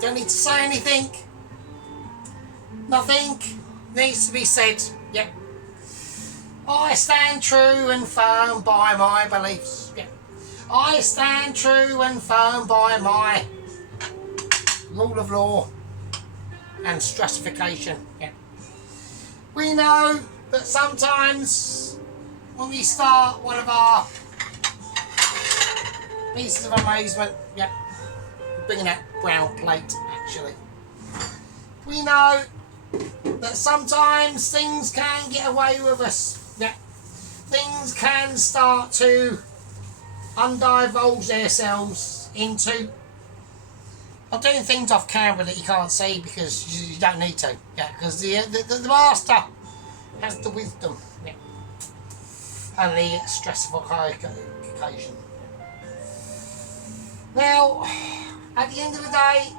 Don't need to say anything. Nothing needs to be said. Yep. I stand true and firm by my beliefs. Yep. I stand true and firm by my rule of law and stratification. Yep. We know that sometimes when we start one of our pieces of amazement, yep, bringing that brown plate actually. We know that sometimes things can get away with us. Yeah. Things can start to undivulge themselves into doing things off camera that you can't see because you don't need to. Yeah, because the master has the wisdom, yeah, and the stratification. Now, at the end of the day,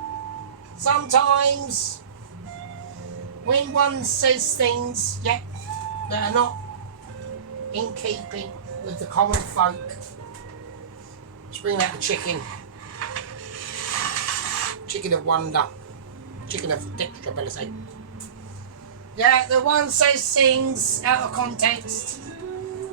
sometimes when one says things, yeah, that are not in keeping with the common folk, let's bring out the chicken of wonder, chicken of dexterability. Yeah, the one says things out of context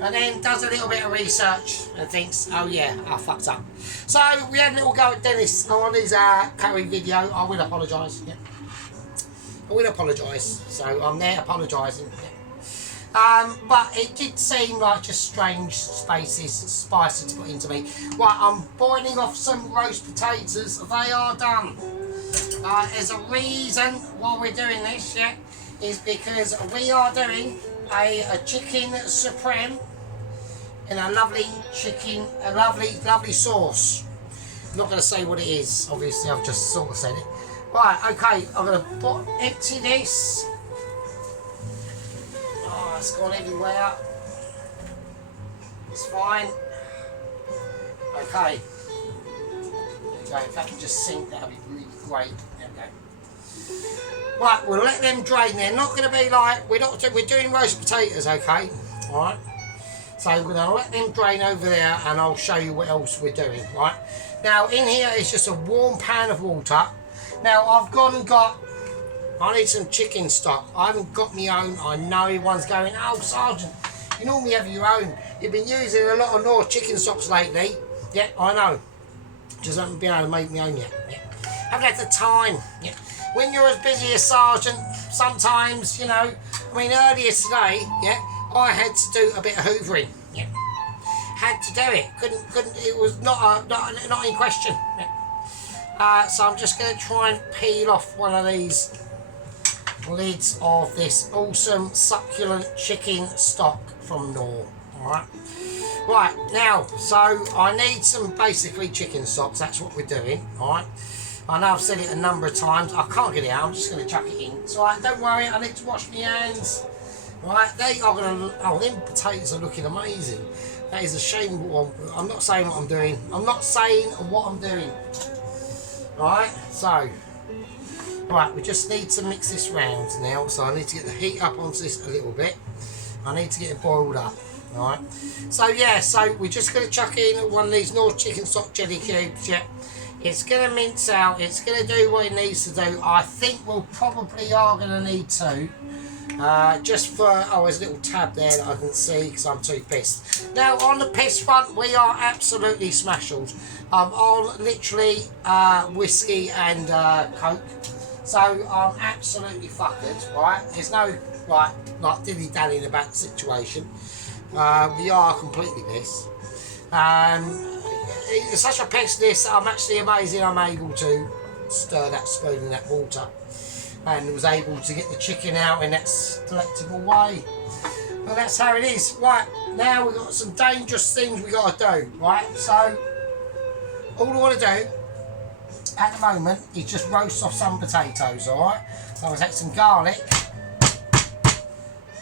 and then does a little bit of research and thinks, oh yeah, I fucked up. So we had a little go at Dennis on his curry video. I will apologise. Yeah. I will apologise. So I'm there apologising. Yeah. But it did seem like just strange spices to put into me. Right, I'm boiling off some roast potatoes. They are done. There's a reason why we're doing this, yeah, is because we are doing a chicken supreme in a lovely lovely sauce. I'm not going to say what it is, obviously, I've just sort of said it. Right, okay, I'm going to empty this. Oh, it's gone everywhere. It's fine. Okay. There you go, if that can just sink, that'll be really great. There we go. Right, we'll let them drain. They're not going to be like, we're doing roast potatoes, okay? Alright. So we're going to let them drain over there and I'll show you what else we're doing, right? Now in here is just a warm pan of water. Now I've gone and I need some chicken stock. I haven't got my own. I know everyone's going, oh Sergeant, you normally have your own. You've been using a lot of North chicken stocks lately. Yeah, I know. Just haven't been able to make my own yet. Yeah. Haven't had the time. Yeah. When you're as busy as Sergeant, sometimes, you know, I mean earlier today, yeah, I had to do a bit of hoovering. Yeah. Had to do it. Couldn't. It was not in question. Yeah. So I'm just going to try and peel off one of these lids of this awesome succulent chicken stock from Knorr. All right. Right now, so I need some basically chicken stocks. That's what we're doing. All right. I know I've said it a number of times. I can't get it out. I'm just going to chuck it in. It's all right. Don't worry. I need to wash my hands. Right, they are going to. Oh, them potatoes are looking amazing. That is a shame. I'm not saying what I'm doing. I'm not saying what I'm doing. Right, so. Right, we just need to mix this round now. So I need to get the heat up onto this a little bit. I need to get it boiled up. Right. So yeah, so we're just going to chuck in one of these North chicken stock jelly cubes. Yeah. It's going to mince out. It's going to do what it needs to do. I think we'll probably are going to need to. Just for, oh, there's a little tab there that I can see because I'm too pissed. Now, on the piss front, we are absolutely smashers. On literally whiskey and Coke. So, I'm absolutely fuckered, right? There's no, like dilly-dallying about the situation. We are completely pissed. It's such a pissness, I'm actually amazing I'm able to stir that spoon in that water. And was able to get the chicken out in that delectable way. Well, that's how it is. Right, now we've got some dangerous things we got to do, right? So, all I want to do at the moment is just roast off some potatoes, alright? So I'm going to take some garlic,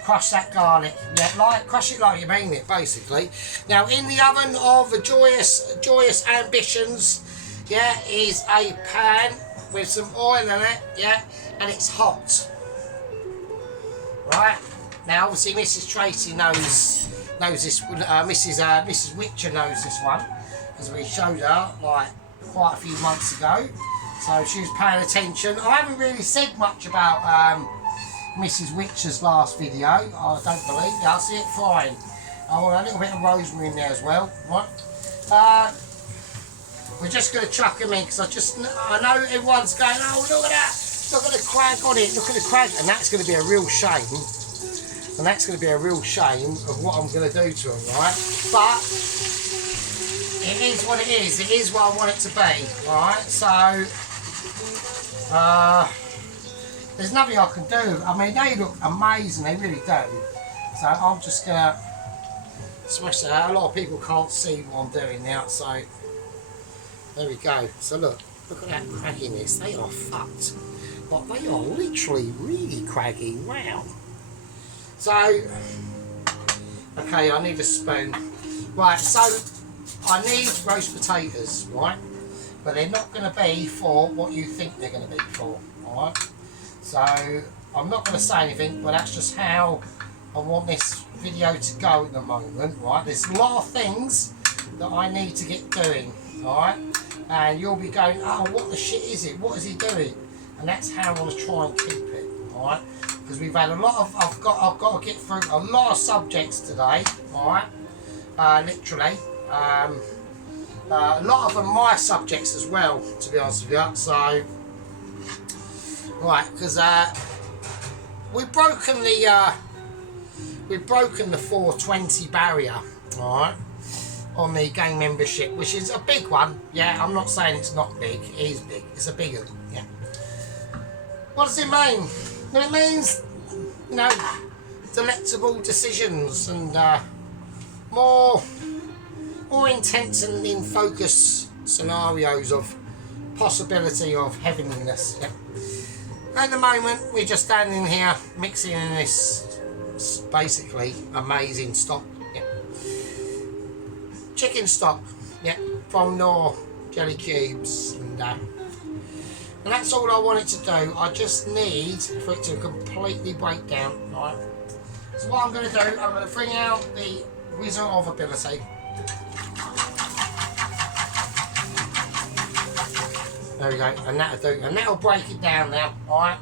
crush that garlic, yeah, crush it like you mean it, basically. Now, in the oven of the joyous ambitions, yeah, is a pan with some oil in it, yeah, and it's hot. Right, now obviously Mrs. Tracy knows this. Mrs. Witcher knows this one, as we showed her like quite a few months ago. So she was paying attention. I haven't really said much about Mrs. Witcher's last video. I don't believe. I see it fine. I want a little bit of rosemary in there as well, right? We're just going to chuck them in because I know everyone's going, oh, look at that, look at the crag on it, look at the crag, and that's going to be a real shame. And that's going to be a real shame of what I'm going to do to them, right? But it is what it is. It is what I want it to be, right? So there's nothing I can do. I mean, they look amazing, they really do. So I'm just going to smash that out. A lot of people can't see what I'm doing now, so there we go. So look at that cragginess. They are fucked. But they are literally really craggy. Wow. So, okay, I need a spoon. Right, so I need roast potatoes, right? But they're not going to be for what you think they're going to be for, alright? So, I'm not going to say anything, but that's just how I want this video to go at the moment, right? There's a lot of things that I need to get doing, alright? And you'll be going, oh, what the shit is it? What is he doing? And that's how I want to try and keep it, alright? Because we've had a lot of, I've got to get through a lot of subjects today, alright? Literally. A lot of them my subjects as well, to be honest with you. So, right, because we've broken the 420 barrier, alright, on the gang membership, which is a big one. Yeah, I'm not saying it's not big. It is big. It's a big one. Yeah. What does it mean? Well, it means, you know, delectable decisions and more intense and in focus scenarios of possibility of heavenliness. Yeah. At the moment, we're just standing here mixing in this basically amazing stock. Yeah. Chicken stock, yeah, from Knorr Jelly Cubes, and that's all I want it to do. I just need for it to completely break down, right? So what I'm going to do, I'm going to bring out the Wizard of Ability. There we go, and that'll do, and that'll break it down now, alright?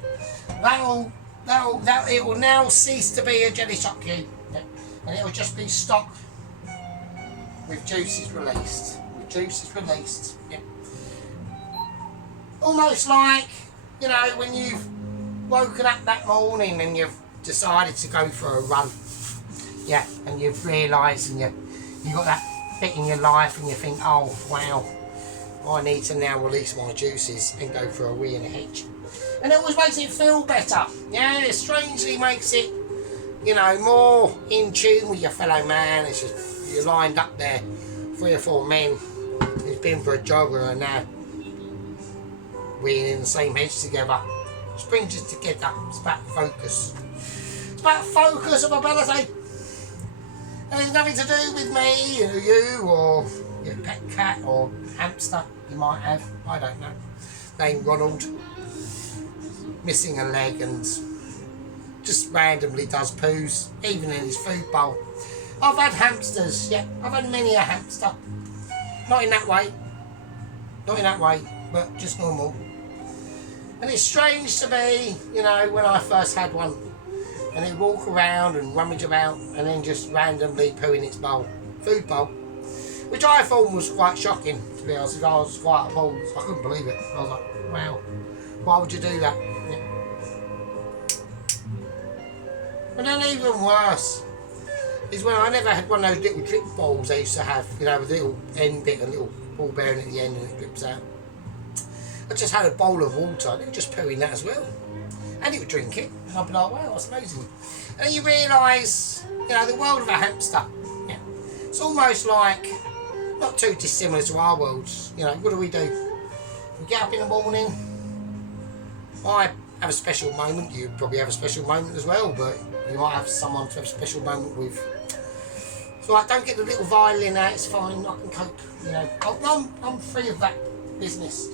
It will now cease to be a jelly shot cube, yeah? And it will just be stock with juices released. Yeah. Almost like, you know, when you've woken up that morning and you've decided to go for a run, yeah, and you've realised and you got that bit in your life and you think, oh wow, I need to now release my juices and go for a wee in a hedge. And it always makes it feel better. Yeah, it strangely makes it, you know, more in tune with your fellow man. It's just, you're lined up there, 3 or 4 men who's been for a jog and now we're in the same hedge together. It brings us together. It's about focus. It's about focus of ability. And it's nothing to do with me, you, or your pet cat or hamster you might have. I don't know. Named Ronald. Missing a leg and just randomly does poos, even in his food bowl. I've had hamsters, yeah. I've had many a hamster. Not in that way. Not in that way, but just normal. And it's strange to me, you know, when I first had one, and he'd walk around and rummage about and then just randomly poo in its bowl, food bowl, which I thought was quite shocking, to be honest. I was quite appalled. I couldn't believe it. I was like, wow, why would you do that? Yeah. And then even worse is when I never had one of those little drip bowls they used to have, you know, with a little end bit, a little ball bearing at the end and it drips out. I just had a bowl of water and it would just poo in that as well. And it would drink it. And I'd be like, wow, that's amazing. And then you realise, you know, the world of a hamster, yeah, it's almost like, not too dissimilar to our worlds. You know, what do? We get up in the morning. I have a special moment. You probably have a special moment as well, but you might have someone to have a special moment with. So I don't get the little violin out, it's fine, I can cope, you know. I'm free of that business.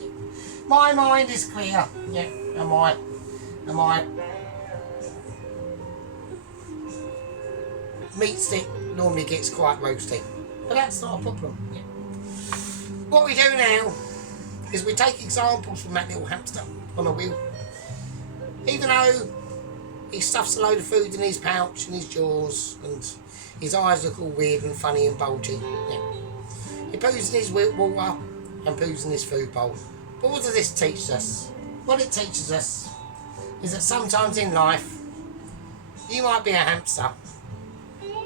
My mind is clear, yeah, and my meat stick normally gets quite roasty, but that's not a problem. Yeah. What we do now is we take examples from that little hamster on a wheel. Even though he stuffs a load of food in his pouch and his jaws, and his eyes look all weird and funny and bulgy. Yeah. He poos in his water and poos in his food bowl. But what does this teach us? What it teaches us is that sometimes in life, you might be a hamster,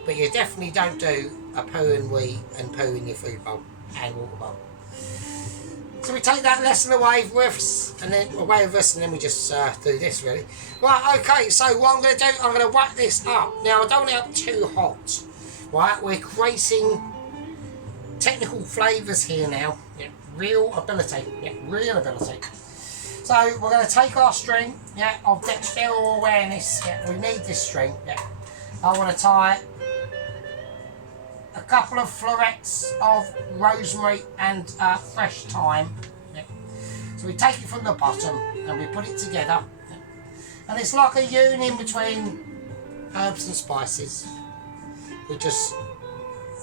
but you definitely don't do a poo and wee and poo in your food bowl and water bowl. So we take that lesson away with us, and then we just do this really. Right, okay, so what I'm going to do, I'm going to whack this up. Now, I don't want it up too hot. Right, we're creating technical flavours here now. Yeah, real ability. Yeah, real ability. So we're going to take our string, yeah, of dexterous awareness. Yeah, we need this string. Yeah, I want to tie a couple of florets of rosemary and fresh thyme. Yeah. So we take it from the bottom and we put it together. Yeah. And it's like a union between herbs and spices. We just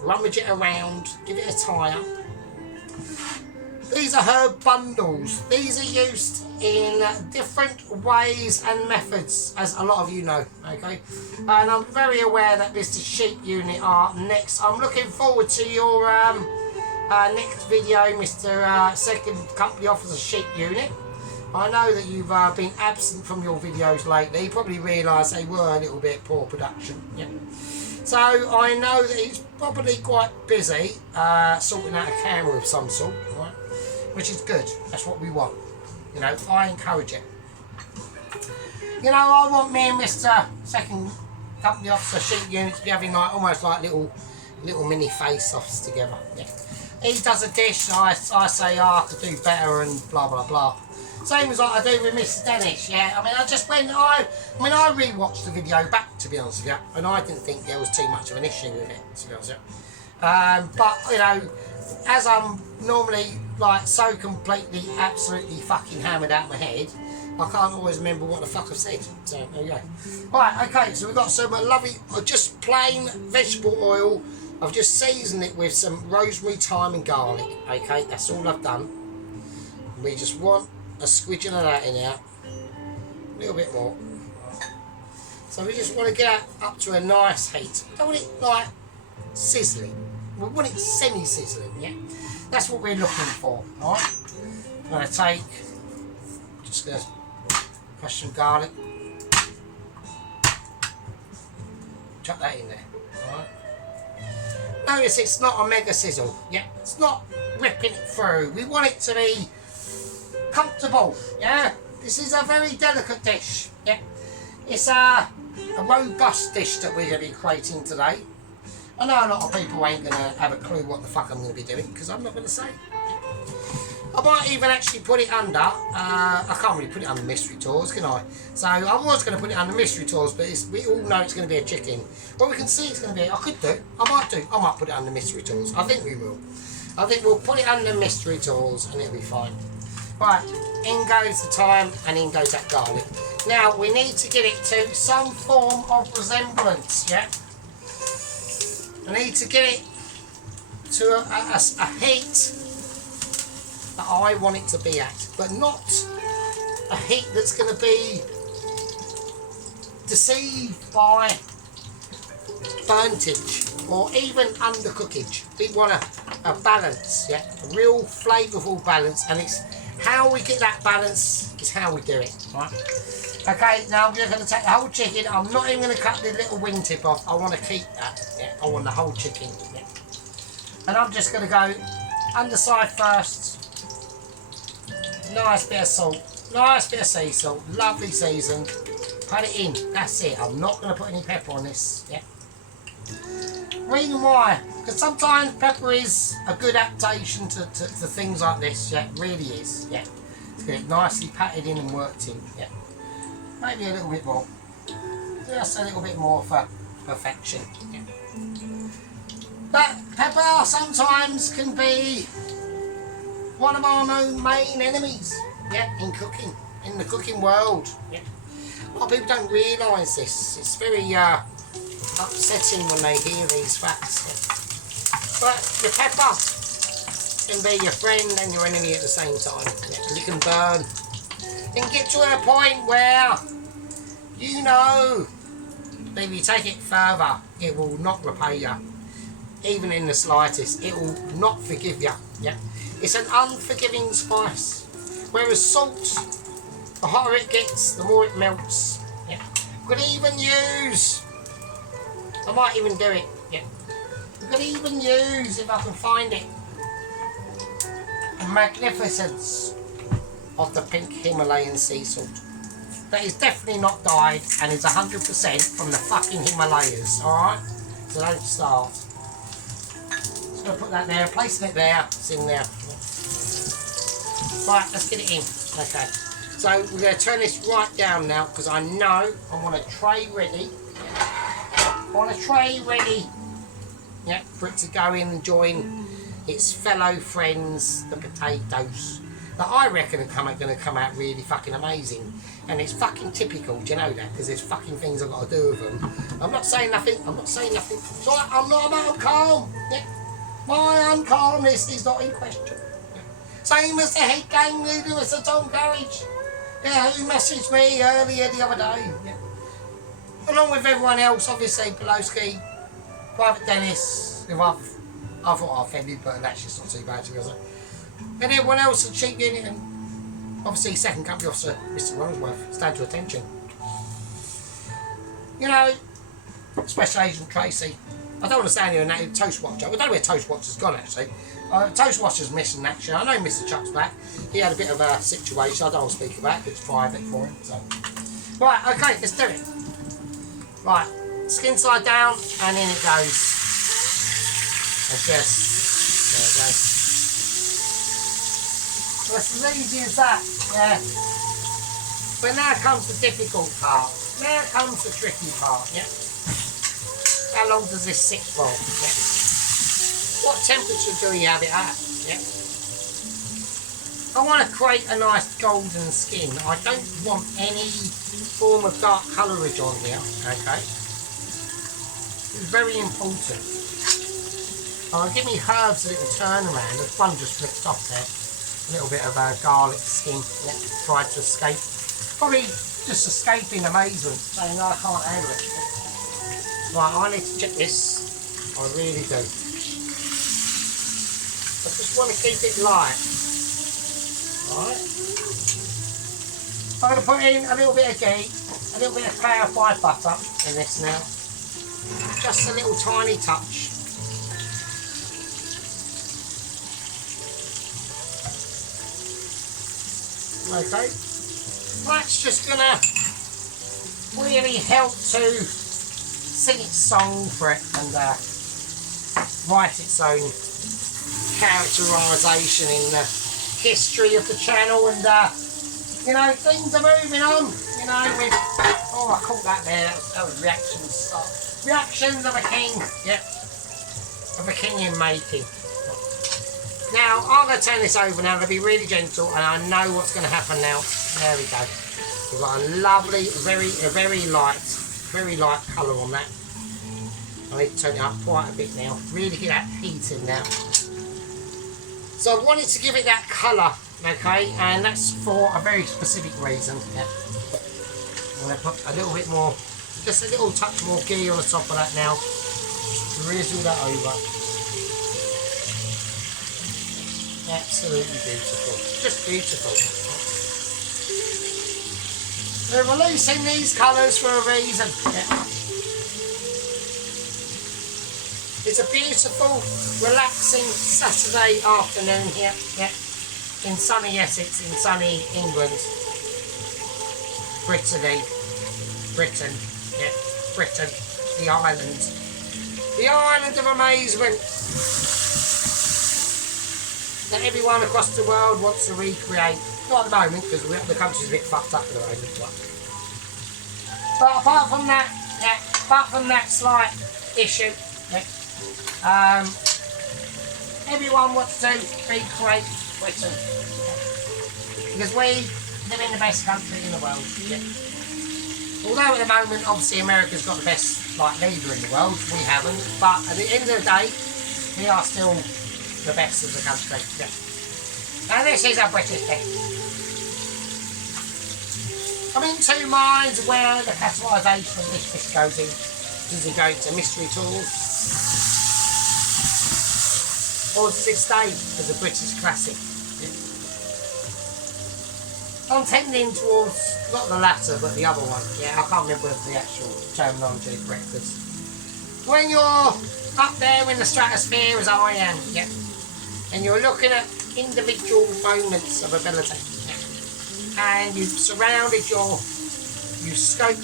rummage it around, give it a tie up. These are herb bundles. These are used in different ways and methods, as a lot of you know, okay? And I'm very aware that Mr. Sheep Unit are next. I'm looking forward to your next video, Mr. Second Company Officer Sheep Unit. I know that you've been absent from your videos lately. You probably realise they were a little bit poor production. Yeah. So I know that he's probably quite busy sorting out a camera of some sort, right? Which is good. That's what we want. You know, I encourage it. You know, I want me and Mr. Second Company Officer Sheep Unit to be having like almost like little mini face-offs together. Yeah. He does a dish, I say, I could do better and blah blah blah. Same as like I do with Mr. Dennis, yeah. I mean, I rewatched the video back, to be honest with you, and I didn't think there was too much of an issue with it, to be honest with you. But you know, as I'm normally like so completely, absolutely fucking hammered out my head, I can't always remember what the fuck I've said. So there you go. Right, okay. So we've got some lovely, just plain vegetable oil. I've just seasoned it with some rosemary, thyme, and garlic. Okay, that's all I've done. We just want a squidgen of that in there, a little bit more. So we just want to get that up to a nice heat. Don't want it like sizzling. We want it semi-sizzling, yeah? That's what we're looking for, alright? I'm going to take, just going to crush some garlic, chuck that in there, alright? Notice it's not a mega sizzle, yeah? It's not ripping it through. We want it to be comfortable, yeah? This is a very delicate dish, yeah? It's a robust dish that we're going to be creating today. I know a lot of people ain't going to have a clue what the fuck I'm going to be doing, because I'm not going to say. I might even actually put it under, I can't really put it under mystery tours, can I? So I was going to put it under mystery tours, but we all know it's going to be a chicken. Well, we can see it's going to be, I might put it under mystery tours. I think we will. I think we'll put it under mystery tours and it'll be fine. Right, in goes the thyme and in goes that garlic. Now, we need to get it to some form of resemblance, yeah? I need to get it to a heat that I want it to be at, but not a heat that's going to be deceived by burnage or even undercookage. We want a balance, yeah, a real flavourful balance, and it's how we get that balance is how we do it, right? Okay, now we're going to take the whole chicken. I'm not even going to cut the little wingtip off. I want to keep that. Yeah, I want the whole chicken. Yeah. And I'm just going to go underside first. Nice bit of salt. Nice bit of sea salt. Lovely season. Put it in. That's it. I'm not going to put any pepper on this. Yeah. Reason why? Because sometimes pepper is a good adaptation to things like this. Yeah, it really is. Yeah. To get it nicely patted in and worked in. Yeah. Maybe a little bit more. Just a little bit more for perfection. Yeah. But pepper sometimes can be one of our main enemies. Yeah, in cooking, in the cooking world. Yeah. A lot of people don't realise this. It's very upsetting when they hear these facts. Yeah. But the pepper can be your friend and your enemy at the same time. Because it can burn. It can get to a point where, you know, that if you take it further, it will not repay you. Even in the slightest, it will not forgive you. Yeah, it's an unforgiving spice. Whereas salt, the hotter it gets, the more it melts. Yeah, could even use. I might even do it. Yeah, I could even use, if I can find it, the magnificence of the pink Himalayan sea salt. That is definitely not dyed and is 100% from the fucking Himalayas. All right, so don't start. Just gonna put that there, placing it there, it's in there. Right, let's get it in. Okay, so we're going to turn this right down now because I know I want a tray ready. I want a tray ready, yeah, for it to go in and join its fellow friends, the potatoes. That I reckon are going to come out really fucking amazing. And it's fucking typical, do you know that? Because there's fucking things I've got to do with them. I'm not saying nothing, I'm not saying nothing. So I'm not about calm. Yeah. My uncalmness is not in question. Yeah. Same as the head gang leader as the Tom Garage. Yeah, who messaged me earlier the other day. Yeah. Along with everyone else, obviously, Poloski, Private Dennis, who I thought I offended, but that's just not too bad to be honest. And everyone else at Cheap Unit, and obviously second company officer, Mr. Roseworth, stand to attention. You know, Special Agent Tracy. I don't want to stand here and that Toast Watcher. I don't know where Toast Watcher's gone actually. Toast Watcher's missing actually. I know Mr. Chuck's back. He had a bit of a situation. I don't want to speak about it. It's private for him. So, right, okay, let's do it. Right, skin side down, and in it goes. And just there we go. Well, it's as easy as that, yeah. But now comes the difficult part. Now comes the tricky part, yeah. How long does this sit for? Yeah. What temperature do we have it at? Yeah. I want to create a nice golden skin. I don't want any form of dark colourage on here, okay. It's very important. Give me herbs that it can turn around. The fun just flicked off there. A little bit of garlic skin, yeah, tried to escape. Probably just escaping amazement, saying no, I can't handle it. Right, I need to check this. I really do. I just want to keep it light. Alright. I'm going to put in a little bit of ghee, a little bit of clarified butter in this now. Just a little tiny touch. Okay, that's just gonna really help to sing its song for it and write its own characterisation in the history of the channel. And you know, things are moving on. You know, with I caught that there. That was reactions. Reactions of a king. Yep, of a king in making. Now, I'm going to turn this over now, I'm going to be really gentle, and I know what's going to happen now. There we go. We've got a lovely, very light colour on that. I need to turn it up quite a bit now. Really get that heat in now. So I wanted to give it that colour, okay, and that's for a very specific reason. Yeah. I'm going to put a little bit more, just a little touch more ghee on the top of that now. Drizzle that over. Absolutely beautiful, just beautiful. We're releasing these colours for a reason. Yeah. It's a beautiful, relaxing Saturday afternoon here, yeah, in sunny Essex, in sunny England, Britain, yeah, Britain, the island of amazement. That everyone across the world wants to recreate. Not at the moment, because the country's a bit fucked up at the moment. But apart from that, yeah, apart from that slight issue, yeah, everyone wants to recreate Britain. Because we live in the best country in the world. Yeah. Although at the moment, obviously, America's got the best leader in the world, we haven't. But at the end of the day, we are still the best of the country. Yeah. Now this is a British dish. I'm in two minds where the catalysation of this fish goes in. Does it go into mystery tours? Or does it stay as a British classic? I'm tending towards, not the latter, but the other one. Yeah, I can't remember the actual terminology for breakfast. When you're up there in the stratosphere, as I am, yeah, and you're looking at individual moments of ability, yeah, and you've scoped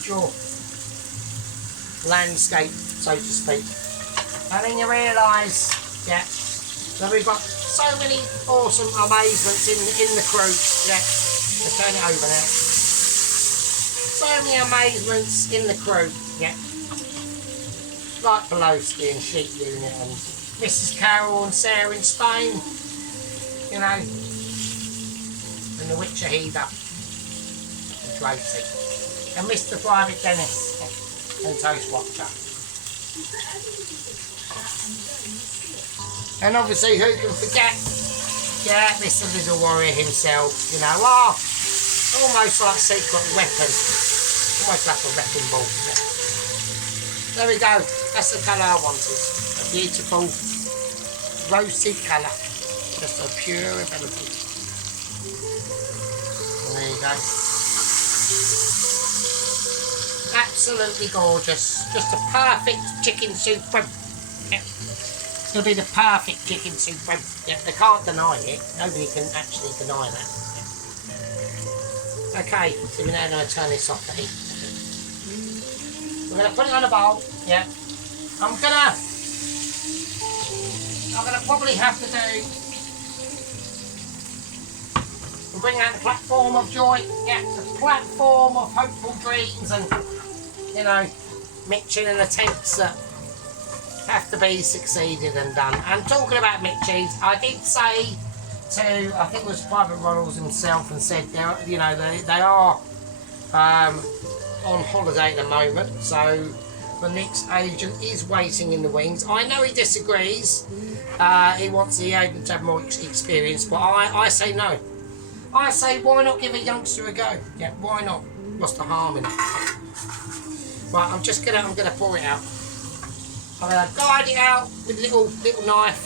your landscape, so to speak, and then you realise, yeah, that we've got so many awesome amazements in the crew, yeah. Let's turn it over now. So many amazements in the crew, yeah. Like Belowski and Sheep Unit and Mrs. Carroll and Sarah in Spain, you know, and the Witcher Heather and Tracy, and Mr. Private Dennis and Toast Watcher. And obviously, who can forget? Yeah, Mr. Little Warrior himself, you know, almost like secret weapon, almost like a wrecking ball. Yeah. There we go, that's the colour I wanted, a beautiful rosy colour, just a pure ability. And there you go. Absolutely gorgeous, just a perfect chicken soup. Yeah. It's going to be the perfect chicken soup. Yeah, they can't deny it. Nobody can actually deny that. Yeah. Okay, so we're now going to turn this off the heat. We're going to put it on a bowl. Yeah. I'm gonna probably have to do. We'll bring out the platform of joy. Yeah, the platform of hopeful dreams, and you know, Mitching and attempts that have to be succeeded and done. And talking about Mitchies, I did say to, I think it was Private Ronalds himself, and said they are on holiday at the moment, so the next agent is waiting in the wings. I know he disagrees. He wants the agent to have more experience, but I say no. I say, why not give a youngster a go? Yeah, why not? What's the harm in it? Right, I'm gonna pour it out. I'm going to guide it out with a little knife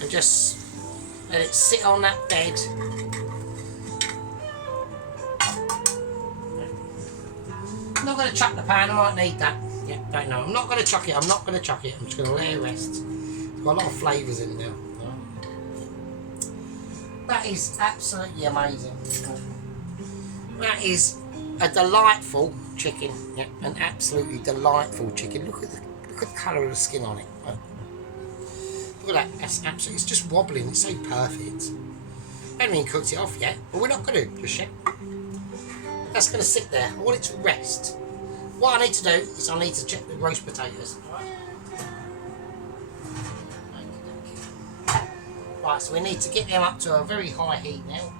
and just let it sit on that bed. I'm not going to chuck the pan, I might need that. Yeah, don't know. I'm not going to chuck it, I'm just going to let it rest. It's got a lot of flavours in there. That is absolutely amazing. That is a delightful chicken, yeah, an absolutely delightful chicken. Look at the colour of the skin on it. Look at that. That's absolutely. It's just wobbling. It's so perfect. I haven't even cooked it off yet, but we're not going to just yet. That's going to sit there. I want it to rest. What I need to do is I need to check the roast potatoes. Right, so we need to get them up to a very high heat now.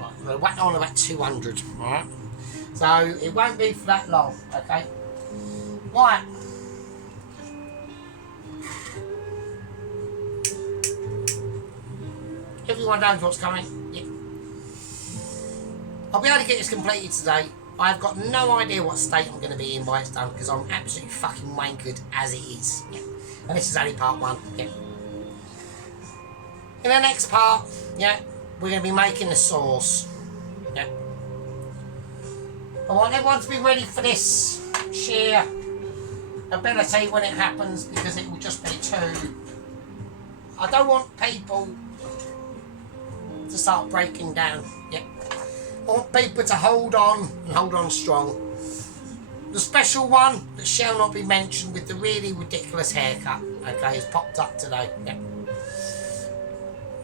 Right, I'm going to whack on about 200. Alright. So it won't be for that long, okay? Right. Everyone knows what's coming. Yeah. I'll be able to get this completed today. I've got no idea what state I'm going to be in by it's done, because I'm absolutely fucking wankered as it is. Yeah. And this is only part one. Yeah. In the next part, yeah, we're going to be making the sauce. Yeah. I want everyone to be ready for this sheer ability when it happens, because it will just be too. I don't want people to start breaking down. Yeah. I want people to hold on and hold on strong. The special one that shall not be mentioned with the really ridiculous haircut, okay, has popped up today. Yeah.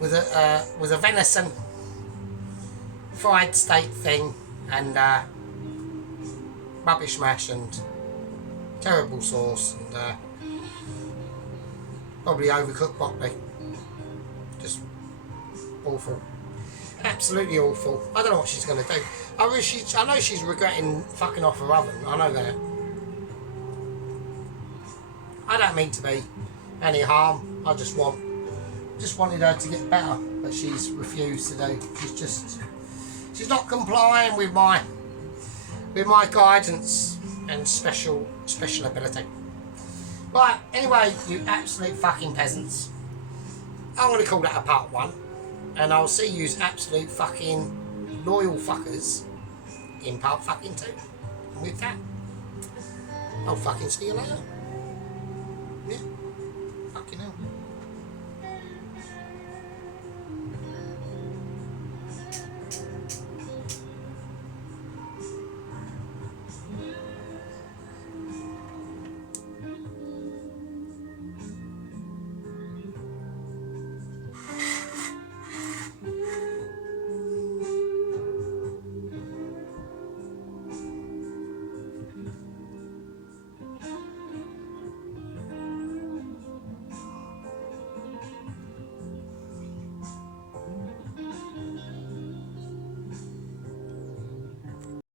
With a venison fried steak thing and rubbish mash and terrible sauce and probably overcooked broccoli. Just awful. Absolutely awful. I don't know what she's going to do. I know she's regretting fucking off her oven. I know that. I don't mean to be. any harm. I just wanted her to get better, but she's refused to do. She's not complying with my guidance and special ability. Right, anyway, you absolute fucking peasants. I'm going to call that a part 1. And I'll see you absolute fucking loyal fuckers in part fucking 2. And with that, I'll fucking see you later. Yeah, fucking hell.